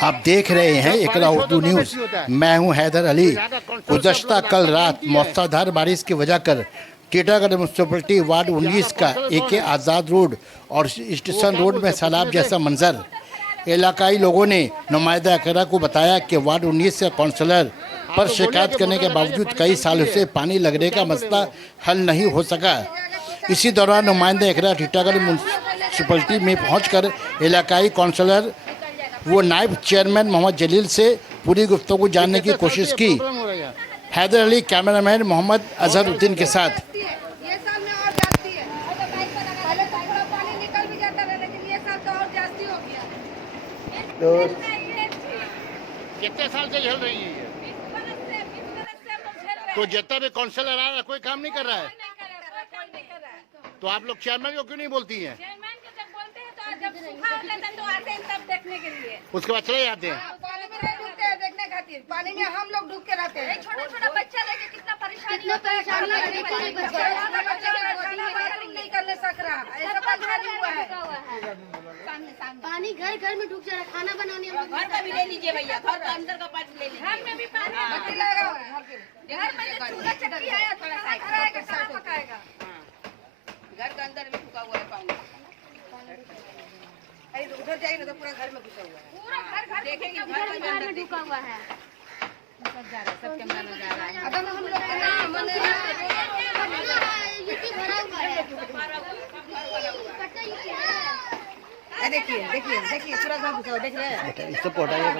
आप देख रहे हैं इकरा उर्दू न्यूज़। मैं हूं हैदर अली। गुज़श्ता कल रात मूसलाधार बारिश की वजह कर टीटागढ़ म्यूनसिपलिटी वार्ड 19 का AK आज़ाद रोड और स्टेशन रोड में सैलाब जैसा मंजर। इलाकाई लोगों ने नुमाइंदा इकरा को बताया कि वार्ड 19 के काउंसलर पर शिकायत करने के बावजूद कई सालों से पानी लगने का मसला हल नहीं हो सका। इसी दौरान नुमाइंदा इकरा टीटागढ़ म्यूनसिपलिटी में पहुंचकर इलाकाई काउंसलर वो नायब चेयरमैन मोहम्मद जलील से पूरी गुफ्तगू जानने की कोशिश की। हैदर अली कैमरामैन मोहम्मद अजहरुद्दीन के साथ। कितने साल से झेल रही है ये? तो जितना भी काउंसलर आ रहा है कोई काम नहीं कर रहा है। तो आप लोग चेयरमैन को क्यों नहीं बोलती हैं? जब सूखा होता है तो आते हैं तब देखने के लिए। उसके बाद चले जाते हैं। पानी में नहीं डूबते हैं देखने खातिर। पानी में हम लोग डूब के रहते हैं। छोटा छोटा बच्चा लेके कितना परेशानी नहीं कर सक रहा, ऐसा परेशानी हुआ है। पानी घर घर में डूब जा रहा है। खाना बनाने में घर का भी ले लीजिए भैया, घर का अंदर का पानी ले लीजिए। घर में भी पानी लगा हुआ है। घर में चूल्हा चक्की आया थोड़ा सा खाएगा, खाना पकाएगा। घर का अंदर भी ठुका हुआ है पानी। उधर जाएगी तो पूरा घर में घुसा हुआ है। पूरा घर देखेंगे घर में डूबा हुआ है। सब जा रहा है, सब कैमरा में जा रहा है। अब हम लोग यूपी भरा हुआ है। देखिए देखिए देखिए पूरा घर घुसा हुआ, देख रहे हैं? इससे पोटाइए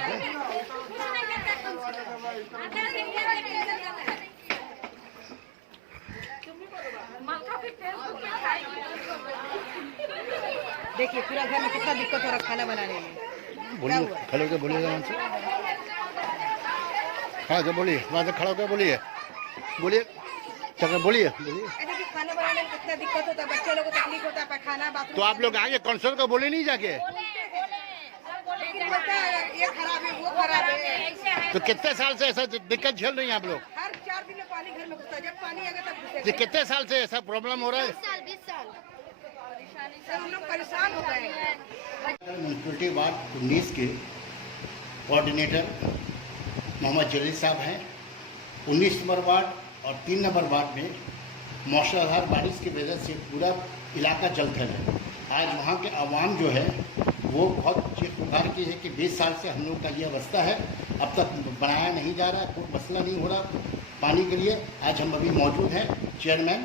देखिए पूरा घर में कितना दिक्कत हो रहा है खाना बनाने में। बोलिए, खड़े होकर बोलिएगा हमसे। हाँ जो बोलिए, वहाँ से खड़ा होकर बोलिए, बोलिए चक्कर बोलिए बोलिए। देखिए खाना बनाने में कितना दिक्कत होता है, बच्चे लोगों को तकलीफ होता है, खाना बाथरूम। तो आप लोग आगे काउंसलर को बोले नहीं जाके? लेकिन बोलता है ये खराब है, वो खराब है। तो कितने साल से ऐसा दिक्कत झेल रही हैं आप लोग? हर 4 दिन में पानी घर में घुसता है, जब पानी आएगा तब घुसेगा। ये कितने साल से ऐसा प्रॉब्लम हो रहा है? 20 साल हम लोग परेशान हो गए हैं। म्यूनसिपलिटी वार्ड 19 के कोऑर्डिनेटर मोहम्मद जलील साहब हैं। 19 नंबर वार्ड और 3 नंबर वार्ड में मूसलाधार बारिश की वजह से पूरा इलाका जलथल है। आज वहाँ के आवाम जो है वो बहुत चीख पुकार की है कि 20 साल से हम लोग का ये अवस्था है, अब तक बनाया नहीं जा रहा, कोई मसला नहीं हो रहा पानी के लिए। आज हम अभी मौजूद हैं चेयरमैन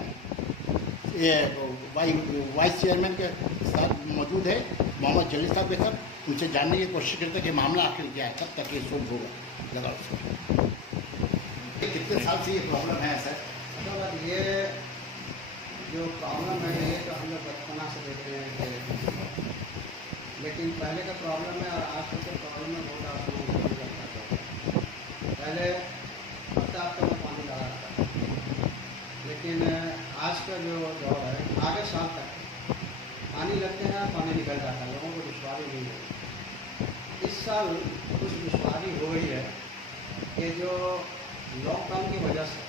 वाइस चेयरमैन के साथ मौजूद है मोहम्मद जलील साहब के साथ। उनसे जानने की कोशिश करते हैं कि मामला आखिर क्या है, कब तक ये सोल्व होगा। लगा कितने साल से ये प्रॉब्लम है सर? मतलब ये जो प्रॉब्लम है ये तो हम लोग बचपना से देख रहे हैं, लेकिन पहले का प्रॉब्लम है और आज तक के प्रॉब्लम में बहुत आसान। पहले हफ्ता में पानी लगा रहता था, लेकिन आज का जो दौर है आगे साल तक पानी लगते हैं, पानी निकल जाता है, लोगों को दुश्वारी नहीं है। इस साल कुछ दुश्वारी हो रही है कि जो लॉकडाउन की वजह से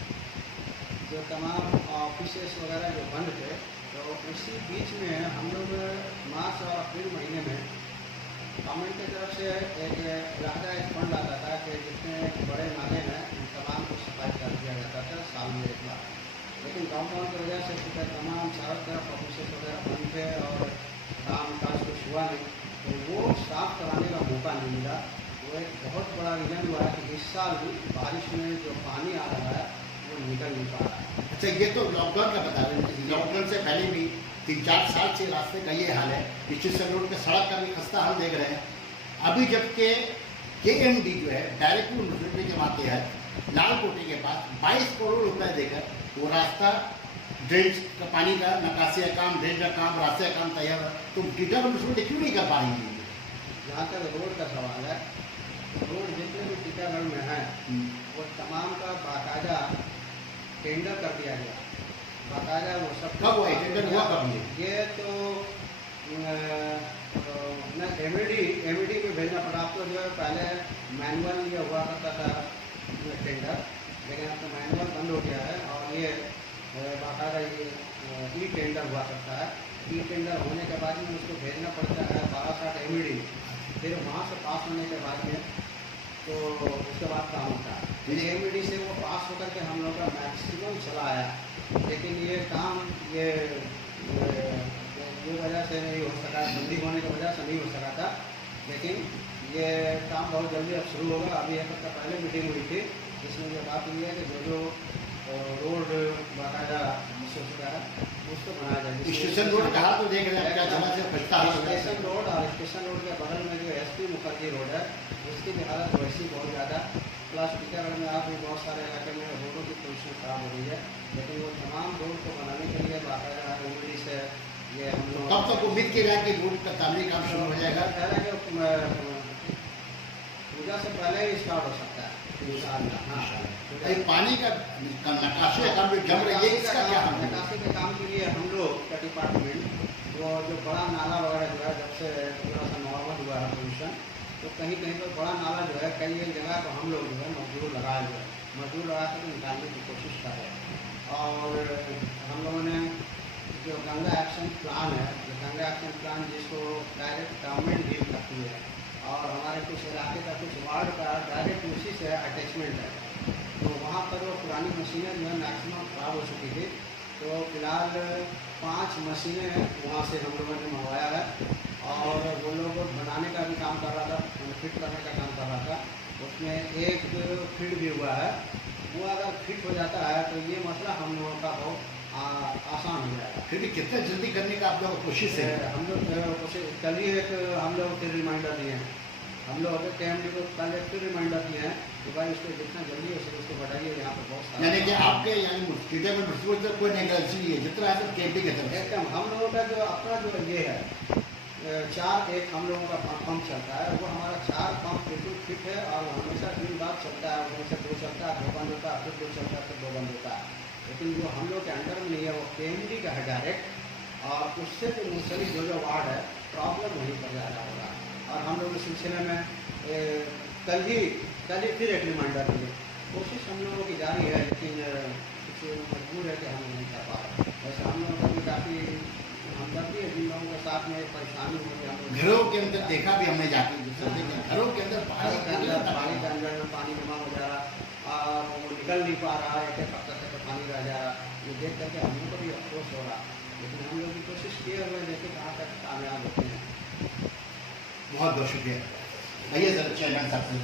जो तमाम ऑफिसेस वगैरह जो बंद थे, तो उसी बीच में हम लोग मार्च और अप्रैल महीने में गवर्नमेंट की तरफ से एक इलाका एक फंड आता था कि जितने बड़े नाले हैं उन तमाम को सफाई कर दिया जाता था साल में 1 लाख। लेकिन लॉकडाउन की वजह से चूँकि तमाम चारों तरफ ऑफिसेस वगैरह बंद थे और काम काज कुछ हुआ नहीं, तो वो साफ कराने का मौका नहीं मिला। वो एक बहुत बड़ा रीज़न हुआ है कि इस साल बारिश में जो पानी आ रहा है वो निकल नहीं पा रहा है। अच्छा, ये तो लॉकडाउन का बता रहे हैं। लॉकडाउन से पहले भी 3-4 साल से रास्ते का ये हाल है। स्टेशन रोड के सड़क का भी खस्ता हाल देख रहे हैं। अभी जबकि KMD जो है डायरेक्ट म्यूनसिपलिटी जब आते हैं लालकोटी के पास 22 करोड़ रुपए देकर वो रास्ता ड्रेन का पानी का नकाशी का काम, ड्रेन का काम, रास्ते का काम तैयार है, तो टीटागढ़ म्यूनसिपलिटी क्यों नहीं कर पा रही है? जहाँ तक रोड का सवाल है, रोड जितने भी टीटागढ़ में हैं वो तमाम का बाकायदा टेंडर कर दिया गया। बाकायदा वो सब कब हुआ टेंडर हुआ कब? ये तो न एमईडी में भेजना पड़ा। आपको जो है पहले मैनुअल ये हुआ करता था टेंडर, लेकिन अब तो मैनुअल बंद हो गया है और ये बाकायदा ये ई टेंडर हुआ करता है। ई टेंडर होने के बाद में उसको भेजना पड़ता है 1260 एमईडी। फिर वहाँ से पास होने के बाद में तो उसके बाद काम होता है। AMD से वो पास होकर के हम लोग का मैक्सिमम चला आया, लेकिन ये काम ये वजह से नहीं हो सका, बंदी होने की वजह से नहीं हो सका था। लेकिन ये काम बहुत जल्दी अब शुरू होगा। अभी एक हफ्ता पहले मीटिंग हुई थी, जिसमें ये बात हुई है कि जो रोड बाकायदा हो चुका है उसको बनाया जाएगा। स्टेशन रोड कहा तो देख रहे हैं क्या जगह से बचता है। स्टेशन रोड और स्टेशन रोड के बगल में जो SP मुखर्जी रोड है उसकी भी हालत वैसी बहुत ज़्यादा। प्लस टीकागढ़ में आप भी बहुत सारे इलाके में रोडों की पोजिशन खराब हो रही है, लेकिन वो तमाम रोड को बनाने के लिए बाकायदा AMD से ये हम लोग कब तक उम्मीद की जाए कि रोड का तामीरी काम शुरू हो जाएगा? पूजा से पहले ही स्टार्ट हो सकता है। ये पानी का नक्काशी का काम जो जम रही है इसका क्या हाल है? नक्काशी के काम के लिए हम लोग का डिपार्टमेंट वो जो बड़ा नाला वगैरह जो है जब से थोड़ा सा नॉर्मल हुआ है पोल्यूशन, तो कहीं कहीं पर बड़ा नाला जो है कई एक जगह पर हम लोग जो है मजदूर लगाए हुए मजदूर लगा कर निकालने की कोशिश कर रहे हैं। और हम लोगों ने जो गंगा एक्शन प्लान है, जो गंगा एक्शन प्लान जिसको डायरेक्ट गवर्नमेंट डील करती है और हमारे कुछ इलाके का कुछ वार्ड का डायरेक्ट उसी से अटैचमेंट है, तो वहाँ पर वो पुरानी मशीनें जो है मैक्सिमम ख़राब हो चुकी थी। तो फिलहाल 5 मशीनें वहाँ से हम लोगों ने मंगवाया है और वो लोग बनाने का भी काम कर रहा था, फिट करने का काम कर रहा था। उसमें एक फिट भी हुआ है, वो अगर फिट हो जाता है तो ये मसला हम लोगों का बहुत आसान हो जाएगा। फिर भी कितना जल्दी करने का आप लोगों को कोशिश है? हम लोग कोशिश कल ही एक हम लोग फिर रिमाइंडर दिए हैं, हम लोग KMD को कल एक फिर रिमाइंडर दिए हैं कि भाई इसको जितना जल्दी हो सके उसको बढ़ाइए। यहाँ पर बहुत सारा यानी कि आपके टीकागढ़ म्युनिसिपल तरफ कोई नेगलेंसी नहीं है, जितना है सब KMD की तरफ से। एकदम हम लोगों का जो अपना जो ये है 4 हम लोगों का पंप चलता है, वो हमारा 4 पंप बिल्कुल फिट है और हमेशा दिन बाद चलता है। उनमें से 2 चलता है, 2 बंद होता है, फिर 2 चलता है, फिर 2 बंद होता है। लेकिन जो हम लोग के अंडर में नहीं है वो KMD का है डायरेक्ट, और उससे जो मुंसलिक जो वार्ड है प्रॉब्लम वहीं पर ज़्यादा होगा। और हम लोग इस सिलसिले में कल ही फिर एक रिमाइंडर दिए। कोशिश हम लोगों की जारी है, लेकिन कुछ मजबूर है कि हम नहीं कर पा रहे। वैसे हम लोगों का भी काफ़ी हमदर्दी है जिन लोगों के साथ में परेशानी हो रही है। हम घरों के अंदर देखा भी हमने जाके, घरों के अंदर पानी के अंदर में पानी जमा हो जा रहा और वो निकल नहीं पा रहा है, एक हफ्ता तक पानी रह जा रहा। ये देख करके हम लोग को भी अफसोस हो रहा, लेकिन हम लोग भी कोशिश किए हुए हैं, देखिए कहाँ तक कामयाब होते हैं। बहुत बहुत शुक्रिया। आइए सर चेयरमैन साहब से